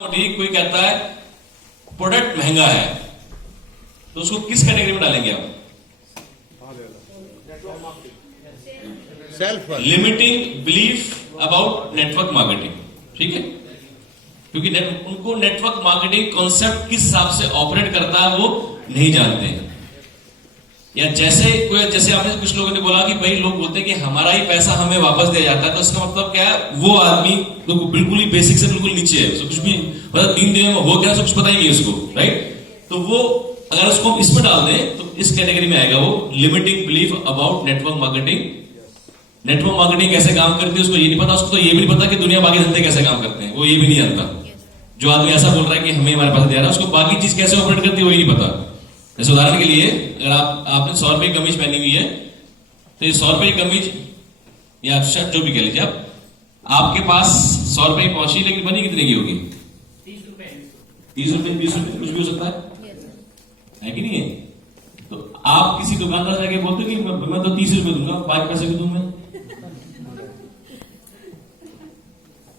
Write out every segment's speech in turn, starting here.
कोई कहता है प्रोडक्ट महंगा है तो उसको किस कैटेगरी में डालेंगे आप? Self limiting belief about network marketing, ठीक है, क्योंकि उनको नेटवर्क मार्केटिंग कॉन्सेप्ट किस हिसाब से ऑपरेट करता है वो नहीं जानते हैं। या जैसे आपने कुछ लोगों ने बोला कि भाई लोग बोलते हैं कि हमारा ही पैसा हमें वापस दिया जाता है, तो इसका मतलब क्या है? वो आदमी तो बिल्कुल ही बेसिक से बिल्कुल नीचे है, कुछ भी मतलब 3 दिन में हो गया कुछ पता ही नहीं उसको, राइट? तो वो अगर उसको इसमें डाल दें तो इस कैटेगरी में आएगा वो limiting belief about network marketing. Network marketing कैसे काम करती है उसको ये नहीं पता, उसको तो ये भी नहीं पता कि दुनिया बाकी धंधे कैसे काम करते हैं, वो ये भी नहीं जानता। जो आदमी ऐसा बोल रहा है कि हमें हमारे पास दे रहा है, उसको बाकी चीज कैसे ऑपरेट करती है वो ही नहीं पता। जैसे उदाहरण के लिए अगर आपने 100 रुपए की कमीज पहनी हुई है, तो ये 100 रुपए की कमीज या शर्ट जो भी कह लीजिए आप, आपके पास 100 रुपए की पहुंची, लेकिन बनी कितने की होगी? 30 रुपए 20 रुपए कुछ भी हो सकता है कि नहीं है? तो आप किसी दुकानदार से जाके बोलते कि मैं तो 30 रुपए दूंगा, 5 पैसे क्यों दूं मैं?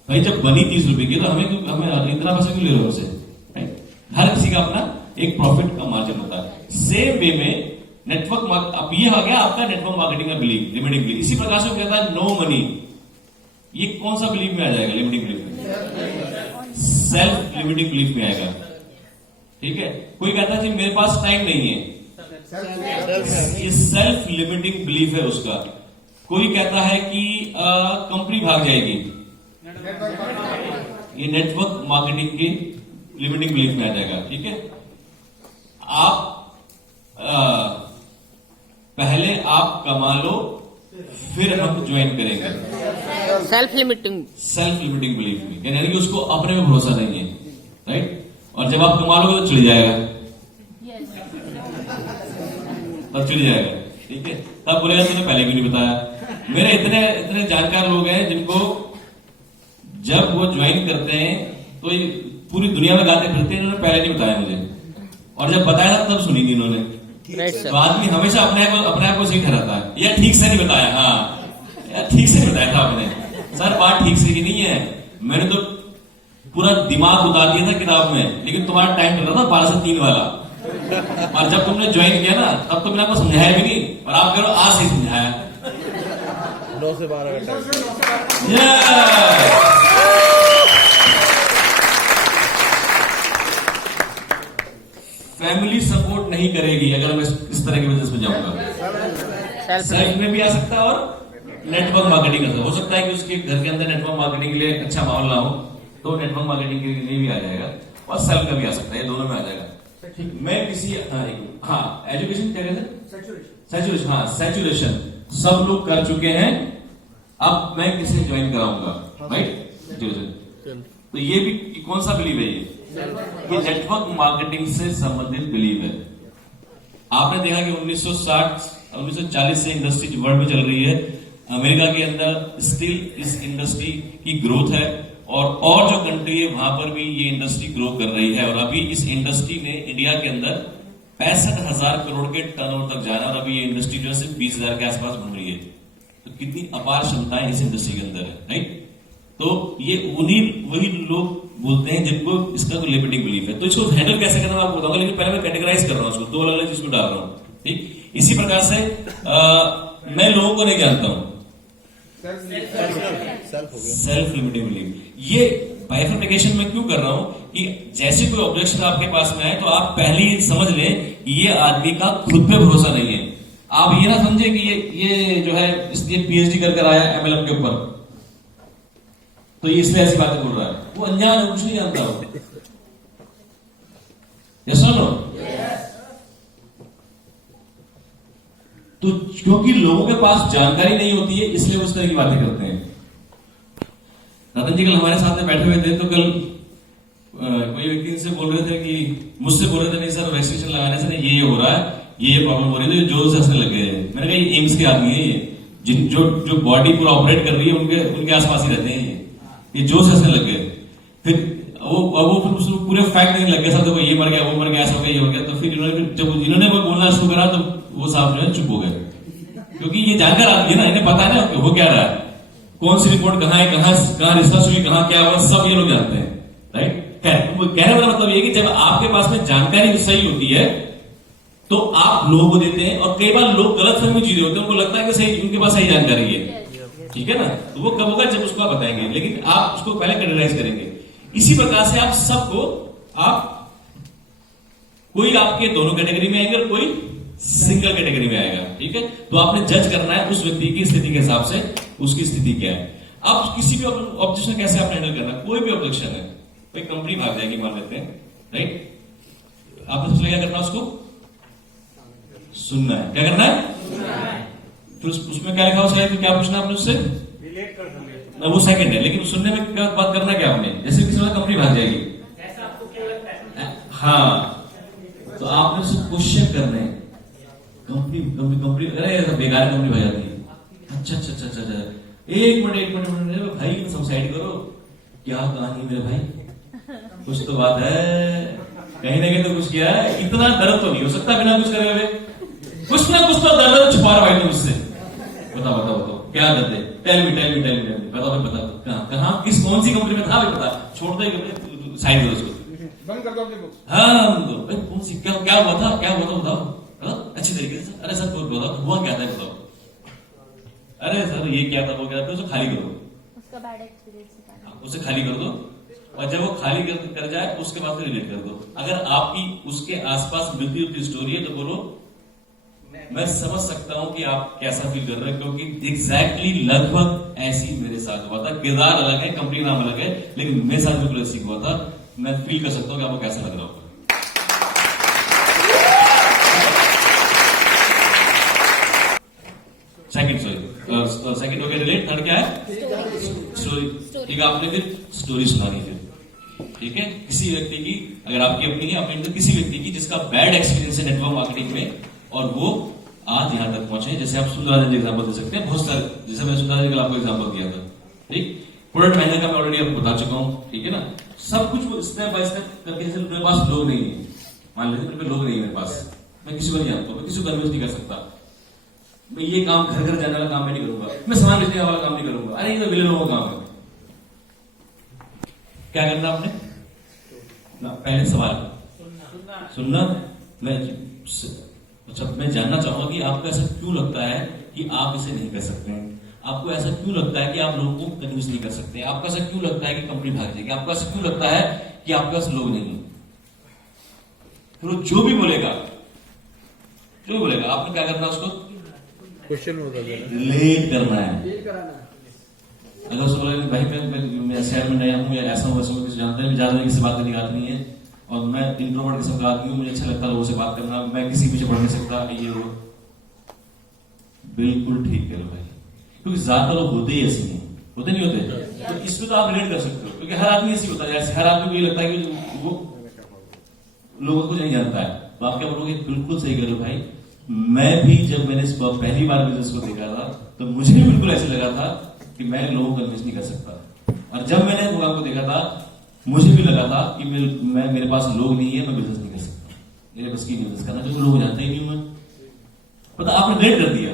भाई जब बनी 30 रुपए की तो हमें इतना पैसा क्यों ले रहे हो उससे? हर किसी का अपना एक प्रॉफिट का मार्जिन होता है। सेम वे में नेटवर्क अब ये आ गया आपका नेटवर्क मार्केटिंग का बिलीव, लिमिटिंग बिलीव। इसी प्रकार से कहता है नो मनी, ये कौन सा बिलीव में आ जाएगा? लिमिटिंग बिलीव में, सेल्फ लिमिटिंग बिलीव में आएगा, ठीक है। कोई कहता है जी मेरे पास टाइम नहीं है, ये सेल्फ लिमिटिंग बिलीफ है उसका। कोई कहता है कि कंपनी भाग जाएगी, ये नेटवर्क मार्केटिंग की लिमिटिंग बिलीफ में आ जाएगा, ठीक है। आप पहले आप कमा लो फिर हम ज्वाइन करेंगे, सेल्फ लिमिटिंग बिलीफ में, यानी कि उसको अपने में भरोसा नहीं है, राइट। और जब आप कमा लोगे तो चली जाएगा, तब चली जाएगा, ठीक है। तब बोलेगा तुमने पहले क्यों नहीं बताया? मेरे इतने जानकार लोग हैं जिनको जब वो ज्वाइन करते हैं तो ये पूरी दुनिया में गाते फिरते हैं, इन्होंने पहले नहीं बताया मुझे, और जब बताया तब सुनी थी इन्होंने। तो आदमी हमेशा अपने आप को सही ठहराता है, या ठीक से नहीं बताया, हाँ यार ठीक से बताया था आपने, सर बात ठीक से की नहीं है, मैंने तो पूरा दिमाग उतार दिया था किताब में, लेकिन तुम्हारा टाइम चल रहा था 12 से 3 वाला, और जब तुमने ज्वाइन किया ना तब तो मैंने आपको समझाया भी नहीं, और आप कह रहे हो आज ही समझाया। 9 से 12 का फैमिली सपोर्ट नहीं करेगी अगर मैं इस तरह के बिजनेस में जाऊंगा। सेल्फ में भी आ सकता है और नेटवर्क मार्केटिंग कर हो सकता है कि उसके घर के अंदर नेटवर्क मार्केटिंग के लिए अच्छा माहौल ना हो, तो नेटवर्क मार्केटिंग के लिए भी आ जाएगा, और सेल्फ का भी आ सकता है, ये दोनों में आ जाएगा। मैं किसी एजुकेशन क्या कहते हैं? सैचुरेशन सब लोग कर चुके हैं, अब मैं किसे ज्वाइन कराऊंगा, राइट। तो ये भी कौन सा बिलीव है? ये नेटवर्क मार्केटिंग से संबंधित बिलीव है। आपने देखा कि 1940 से इंडस्ट्री वर्ल्ड में चल रही है, अमेरिका के अंदर स्टिल इस इंडस्ट्री की ग्रोथ है, और जो कंट्री है वहां पर भी ये इंडस्ट्री ग्रो कर रही है, और अभी इस इंडस्ट्री ने इंडिया के अंदर 65,000 करोड़ के टर्नओवर तक जाना, और अभी ये इंडस्ट्री जो है सिर्फ 20,000 के आसपास घूम रही है। तो कितनी अपार क्षमताएं इस इंडस्ट्री के अंदर है, राइट। तो ये वही लोग बोलते हैं जिनको इसका कोई लिमिटिंग बिलीफ है। तो इसको हैंडल कैसे करना मैं आपको बताऊंगा, लेकिन पहले मैं कैटेगराइज कर रहा हूं उसको, 2 अलग-अलग चीज में डाल रहा हूं, ठीक। इसी प्रकार से मैं लोगों को नहीं जानता हूं, सेल्फ लिमिटिंग बिलीफ। ये बाइफर्केशन में क्यों कर रहा हूं कि जैसे कोई ऑब्जेक्शन आपके पास में है तो आप पहले ही समझ लें कि ये आदमी का खुद पे भरोसा नहीं है। आप ये ना समझे कि ये जो है इसलिए PhD कर आया MLM के ऊपर, तो ये इसलिए ऐसी बातें बोल रहा है, वो अनजान है, कुछ नहीं जानता वो। यस और नो? तो क्योंकि लोगों के पास जानकारी नहीं होती है इसलिए उस तरह की बातें करते हैं। रतन जी कल हमारे साथ में बैठे हुए थे, तो कल कोई व्यक्ति से बोल रहे थे कि मुझसे बोल रहे थे नहीं सर वैक्सीनेशन लगाने से नहीं ये हो रहा है, ये प्रॉब्लम हो रही है, तो जोर से हंसने लगे हैं। मैंने कहा ये एम्स के आदमी है, ये जो बॉडी पूरा ऑपरेट कर रही है उनके आसपास ही रहते हैं, ये जोर से हंसने लग गए। फिर वो पूरे फैक्ट नहीं लग गया, सब देखो ये मर गया, वो मर गया, ऐसा हो गया, ये हो गया। तो फिर इन्होंने वो बोलना शुरू करा तो वो साहब जो है चुप हो गए, क्योंकि ये जानकार आदमी है ना, इन्हें पता है ना वो क्या रहा है, कौन सी रिपोर्ट कहाँ है, कहाँ रिसर्च हुई, कहाँ क्या हुआ, सब ये लोग जानते हैं, राइट। वो कहने वाला मतलब ये कि जब आपके पास में जानकारी सही होती है तो आप लोगों को देते हैं, और कई बार लोग गलत फहमी चीजें होते हैं, उनको लगता है कि सही, उनके पास सही जानकारी है, ठीक है ना, तो वो कब होगा जब उसको आप बताएंगे, लेकिन आप उसको पहले कैटेगराइज करेंगे। इसी प्रकार से आप सबको, आप कोई आपके दोनों कैटेगरी में आएंगे और कोई सिंगल कैटेगरी में आएगा, ठीक है। तो आपने जज करना है उस व्यक्ति की स्थिति के हिसाब से, उसकी स्थिति क्या है। आप किसी भी ऑब्जेक्शन कैसे आप हैंडल करना, कोई भी ऑब्जेक्शन है, कोई कंपनी भाग जाएगी मान लेते हैं, राइट, आपने सोच क्या करना, उसको सुनना है, क्या करना है, फिर उसमें क्या लिखा हुआ है, क्या पूछना आपने उससे, रिलेट कर दूंगे, वो सेकंड है, लेकिन सुनने में क्या बात करना क्या आपने, जैसे किसी वजह कंपनी भाग जाएगी, ऐसा आपको क्या लगता है? हाँ, तो आपने उससे क्वेश्चन करने, कंपनी अरे ऐसा बेकार कंपनी भाग जाती है, अच्छा, एक मिनट भाई समसाइड करो, क्या कहानी मेरे भाई, कुछ तो बात है, कहीं ना कहीं तो कुछ किया है, इतना दर्द तो नहीं हो सकता बिना कुछ करे हुए, कुछ ना कुछ तो दर्द छुपा रहा भाई तुम उससे, बताओ क्या दर्द है, टेल मी बताओ, कहाँ कौन सी कंपनी में था भाई, बता, छोड़ दे साइड करो उसको, बंद कर दो अपनी बुक। हाँ भाई कौन सी, क्या हुआ था बताओ, अच्छी तरीके से, अरे सर बताओ हुआ क्या था बताओ, अरे सर ये क्या था वो क्या था, उसे खाली करो, उसका बैड एक्सपीरियंस उसे खाली कर दो, और जब वो खाली कर जाए उसके बाद रिलेट कर दो। अगर आपकी उसके आसपास मिलती जुलती स्टोरी है तो बोलो मैं समझ सकता हूं कि आप कैसा फील कर रहे हैं, क्योंकि एग्जैक्टली लगभग ऐसी मेरे साथ हुआ था, किरदार अलग है, कंपनी नाम अलग है, लेकिन मेरे साथ बिल्कुल ऐसी हुआ था, मैं फील कर सकता हूं कि आपको कैसा लग रहा होगा। सेकंड हो गया रिलेट, थर्ड क्या है स्टोरी, ठीक है, आपने फिर स्टोरी सुनानी फिर, ठीक है, किसी व्यक्ति की, अगर आपकी अपनी है अपनी, तो किसी व्यक्ति की जिसका बैड एक्सपीरियंस है नेटवर्क मार्केटिंग में और वो आज यहां तक पहुंचे, जैसे आप सुंदराजन जी एग्जाम्पल दे सकते हैं, बहुत सारे, जैसे मैंने सुंदराजन का आपको एग्जाम्पल दिया था, ठीक, प्रोडक्ट मैनेजर का मैं ऑलरेडी आपको बता चुका हूं, ठीक है ना, सब कुछ स्टेप बाय स्टेप करके, जैसे मेरे पास लोग नहीं है, मान लीजिए मेरे लोग नहीं है मेरे पास, मैं किसी को नहीं जानता, मैं किसी को कन्विंस नहीं कर सकता, मैं ये काम घर घर जाने वाला काम मैं नहीं करूंगा, मैं सामान बेचने वाला काम नहीं करूंगा, अरे ये तो विले लोगों का काम है, क्या करना आपने ना, पहले सवाल सुनना, मैं जानना चाहूंगा कि आपको ऐसा क्यों लगता है कि आप इसे नहीं कर सकते हैं, आपको ऐसा क्यों लगता है कि आप लोगों को कन्विंस नहीं कर सकते, आपको ऐसा क्यों लगता है कि कंपनी भाग जाएगी, आपको ऐसा क्यों लगता है कि आपके पास लोग नहीं है, फिर वो जो भी बोलेगा आपने क्या करना, उसको क्वेश्चन होता है, रिलेट करना है। अगर उसको बोला भाई मैं शहर में नया हूँ या ऐसा हूँ वैसा हूँ, किसी जानते नहीं, ज्यादा किसी बात करने की आदत नहीं है, और मैं इंट्रोवर्ट किस्म का आदमी हूँ, मुझे अच्छा लगता है लोगों से बात करना, मैं किसी पीछे पढ़ नहीं सकता, ये वो बिल्कुल ठीक करो भाई, क्योंकि ज्यादा लोग होते ही ऐसे नहीं होते, नहीं होते, तो इसमें तो आप रिलेट कर सकते हो, क्योंकि हर आदमी ऐसी होता है, हर आदमी को ये लगता है कि वो लोगों को नहीं जानता है, तो आप क्या बोलोगे, बिल्कुल सही करो भाई, मैं भी जब मैंने पहली बार बिजनेस को देखा था तो मुझे भी बिल्कुल ऐसे लगा था कि मैं लोगों को कन्विंस नहीं कर सकता, और जब मैंने प्रोग्राम को देखा था मुझे भी लगा था कि मेरे पास लोग नहीं है, मैं बिजनेस नहीं कर सकता, मेरे बस की बिजनेस करना, जो लोग जानते ही नहीं हूं मैं, पता आपने रेट कर दिया,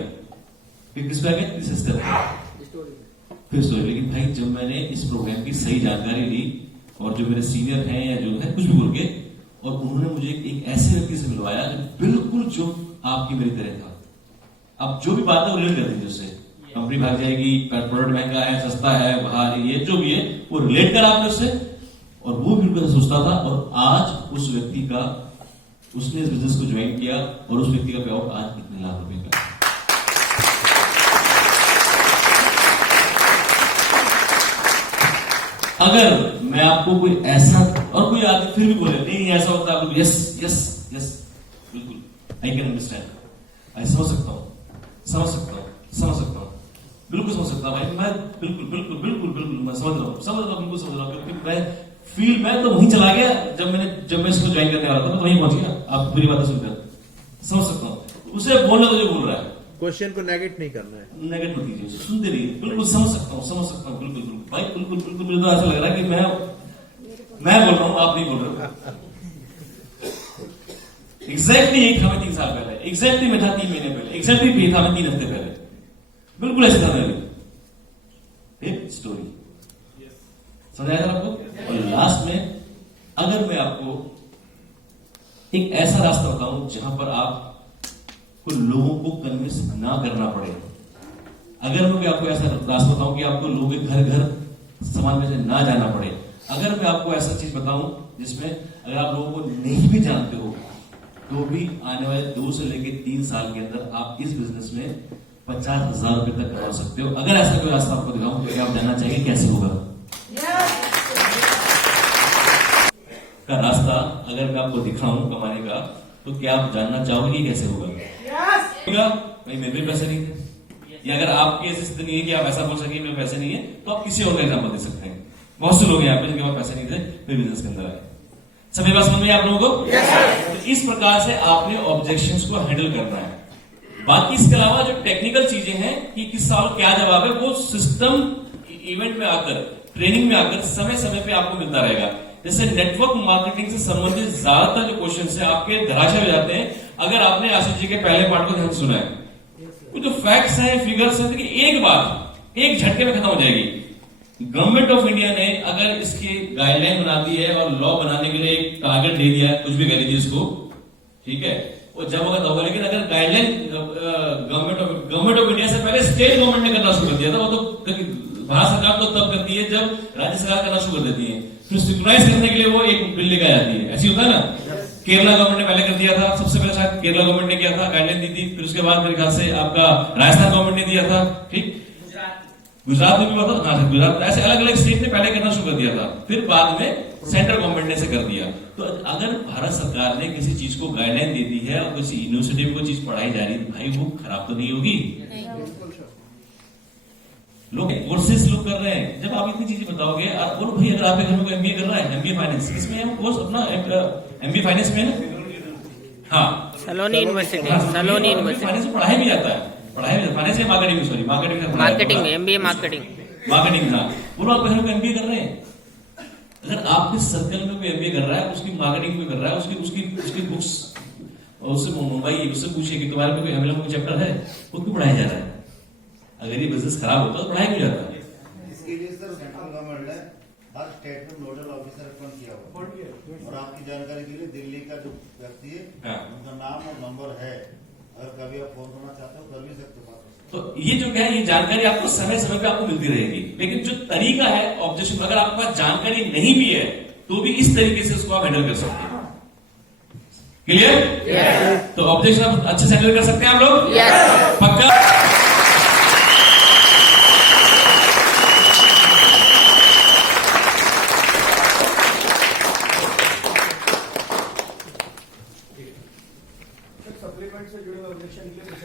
फिर किस पे आ गया, फिर स्टोरी, लेकिन भाई जब मैंने इस प्रोग्राम की सही जानकारी ली, और जो मेरे सीनियर हैं या जो है कुछ भी बोल के, और उन्होंने मुझे एक ऐसे व्यक्ति से मिलवाया जो बिल्कुल जो आपकी मेरी तरह था, अब जो भी बात है वो रिलेट कर दीजिए उससे, कंपनी भाग जाएगी, प्रोडक्ट महंगा है, सस्ता है, बाहर ये जो भी है वो रिलेट करा आपने उससे, और वो बिल्कुल सोचता था, और आज उस व्यक्ति का, उसने इस बिजनेस को ज्वाइन किया, और उस व्यक्ति का पे आउट आज कितने लाख रुपए का। अगर मैं आपको कोई ऐसा, और कोई आदमी फिर भी बोले नहीं ऐसा होता है, आप यस यस यस बिल्कुल आई कैन अंडरस्टैंड, आई समझ सकता हूं, बिल्कुल समझ सकता हूं भाई, मैं बिल्कुल मैं समझ रहा हूं, बिल्कुल समझ रहा हूं, क्योंकि मैं तो वहीं चला गया, जब मैं इसको ज्वाइन करने वाला था, मैं तो वहीं पहुंच गया, आप पूरी बातें सुनकर समझ सकता हूं, उसे बोलना तो जो बोल रहा है, क्वेश्चन को नेगेट नहीं करना है, नेगेट मत कीजिए, सुनते रहिए, बिल्कुल समझ सकता हूं, बिल्कुल भाई, बिल्कुल मुझे तो ऐसा लग रहा है कि मैं बोल रहा हूं, आप नहीं बोल रहे हो, एग्जैक्टली एक था मैं 3 साल पहले, एग्जैक्टली मैं था 3 महीने पहले, एग्जैक्टली भी था मैं 3 हफ्ते पहले, बिल्कुल ऐसा था मेरी एक स्टोरी, समझ आया था आपको। और लास्ट में अगर मैं आपको एक ऐसा रास्ता बताऊं जहां पर आपको लोगों को कन्विंस ना करना पड़े, अगर मैं आपको ऐसा रास्ता बताऊं कि आपको लोगों के घर घर सामान में से ना जाना पड़े, अगर मैं आपको ऐसा चीज बताऊं जिसमें अगर आप लोगों को नहीं भी जानते हो तो भी आने वाले 2 से लेकर 3 साल के अंदर आप इस बिजनेस में 50,000 रुपए तक कमा सकते हो, अगर ऐसा कोई रास्ता आपको दिखाऊं तो क्या आप जानना चाहिए कैसे होगा का रास्ता अगर मैं आपको दिखाऊं कमाने का, तो क्या आप जानना चाहोगे कैसे होगा? भाई मेरे भी पैसे नहीं थे, या अगर आपकी ऐसी स्थिति नहीं है कि आप ऐसा बोल सके मेरे पैसे नहीं है, तो आप किसी और का एग्जाम्पल दे सकते हैं। बहुत से लोग हैं यहाँ पे जिनके पास पैसे नहीं थे, फिर बिजनेस के अंदर आए। सभी बात समझ में आप लोगों को? तो इस प्रकार से आपने ऑब्जेक्शंस को हैंडल करना है। बाकी इसके अलावा जो टेक्निकल चीजें हैं कि किस सवाल क्या जवाब है, वो सिस्टम इवेंट में आकर, ट्रेनिंग में आकर समय समय पे आपको मिलता रहेगा। जैसे नेटवर्क मार्केटिंग से संबंधित ज्यादातर जो क्वेश्चन है आपके धराशायी हो जाते हैं अगर आपने आशीष जी के पहले पार्ट को ध्यान से सुना है। वो जो फैक्ट्स हैं, फिगर्स हैं, देखिए एक बात एक झटके में खत्म हो जाएगी। गवर्नमेंट ऑफ इंडिया ने अगर इसकी गाइडलाइन बना दी है और लॉ बनाने के लिए एक टारगेट दे दिया है, कुछ भी कह लीजिए इसको, ठीक है, वो जब होगा होगा। लेकिन अगर गाइडलाइन गवर्नमेंट ऑफ इंडिया से पहले स्टेट गवर्नमेंट ने करना शुरू कर दिया था, वो तो भारत सरकार तो तब करती है जब राज्य सरकार करना शुरू कर देती है, फिर सिंक्रोनाइज करने के लिए वो एक बिल लेकर जाती है। ऐसी होता है ना। केरला गवर्नमेंट ने पहले कर दिया था, सबसे पहले शायद केरला गवर्नमेंट ने किया था, गाइडलाइन दी थी, फिर उसके बाद मेरे ख्याल से आपका राजस्थान गवर्नमेंट ने दिया था, ठीक, गुजरात में भी हुआ था, हाँ गुजरात, ऐसे अलग अलग स्टेट ने पहले करना शुरू कर दिया था, फिर बाद में सेंट्रल गवर्नमेंट ने से कर दिया। तो अगर भारत सरकार ने किसी चीज को गाइडलाइन दे दी है और किसी यूनिवर्सिटी में कोई चीज पढ़ाई जा रही है, भाई वो खराब तो नहीं होगी। लोग कोर्सेस लोग कर रहे हैं, जब आप इतनी चीजें बताओगे और भाई अगर आपके घर में कोई एमबीए कर रहा है, एमबीए फाइनेंस, इसमें हम कोर्स अपना एमबीए फाइनेंस में ना, हाँ सलोनी यूनिवर्सिटी, सलोनी यूनिवर्सिटी फाइनेंस में पढ़ाई भी जाता है, पढ़ाई में फाइनेंस या मार्केटिंग में, सॉरी मार्केटिंग में, एमबीए मार्केटिंग, हाँ, वो आपके घर में एमबीए कर रहे हैं। अगर आपके सर्कल में कोई एमबीए कर रहा है, उसकी मार्केटिंग में कर रहा है, उसकी बुक्स उससे मुंबई उससे पूछिए कि तुम्हारे में कोई हमें कोई चैप्टर है, वो क्यों पढ़ाया जा रहा है? अगर ये बिजनेस खराब होता तो पढ़ाई नहीं जाता। इसके लिए सर सेंट्रल गवर्नमेंट ने हर स्टेट में नोडल ऑफिसर अपॉइंट किया हुआ है। और आपकी जानकारी के लिए दिल्ली का जो व्यक्ति है, हाँ। उनका नाम और नंबर है, अगर कभी आप फोन करना चाहते हो कर भी सकते हो। तो ये जो क्या है, ये जानकारी आपको समय समय पे आपको मिलती रहेगी, लेकिन जो तरीका है ऑब्जेक्शन, अगर आपके पास जानकारी नहीं भी है तो भी इस तरीके से उसको आप हैंडल कर सकते हैं। क्लियर? तो ऑब्जेक्शन आप अच्छे से हैंडल कर सकते हैं आप लोग, पक्का? सप्लीमेंट से जुड़े ऑब्जेक्शन के लिए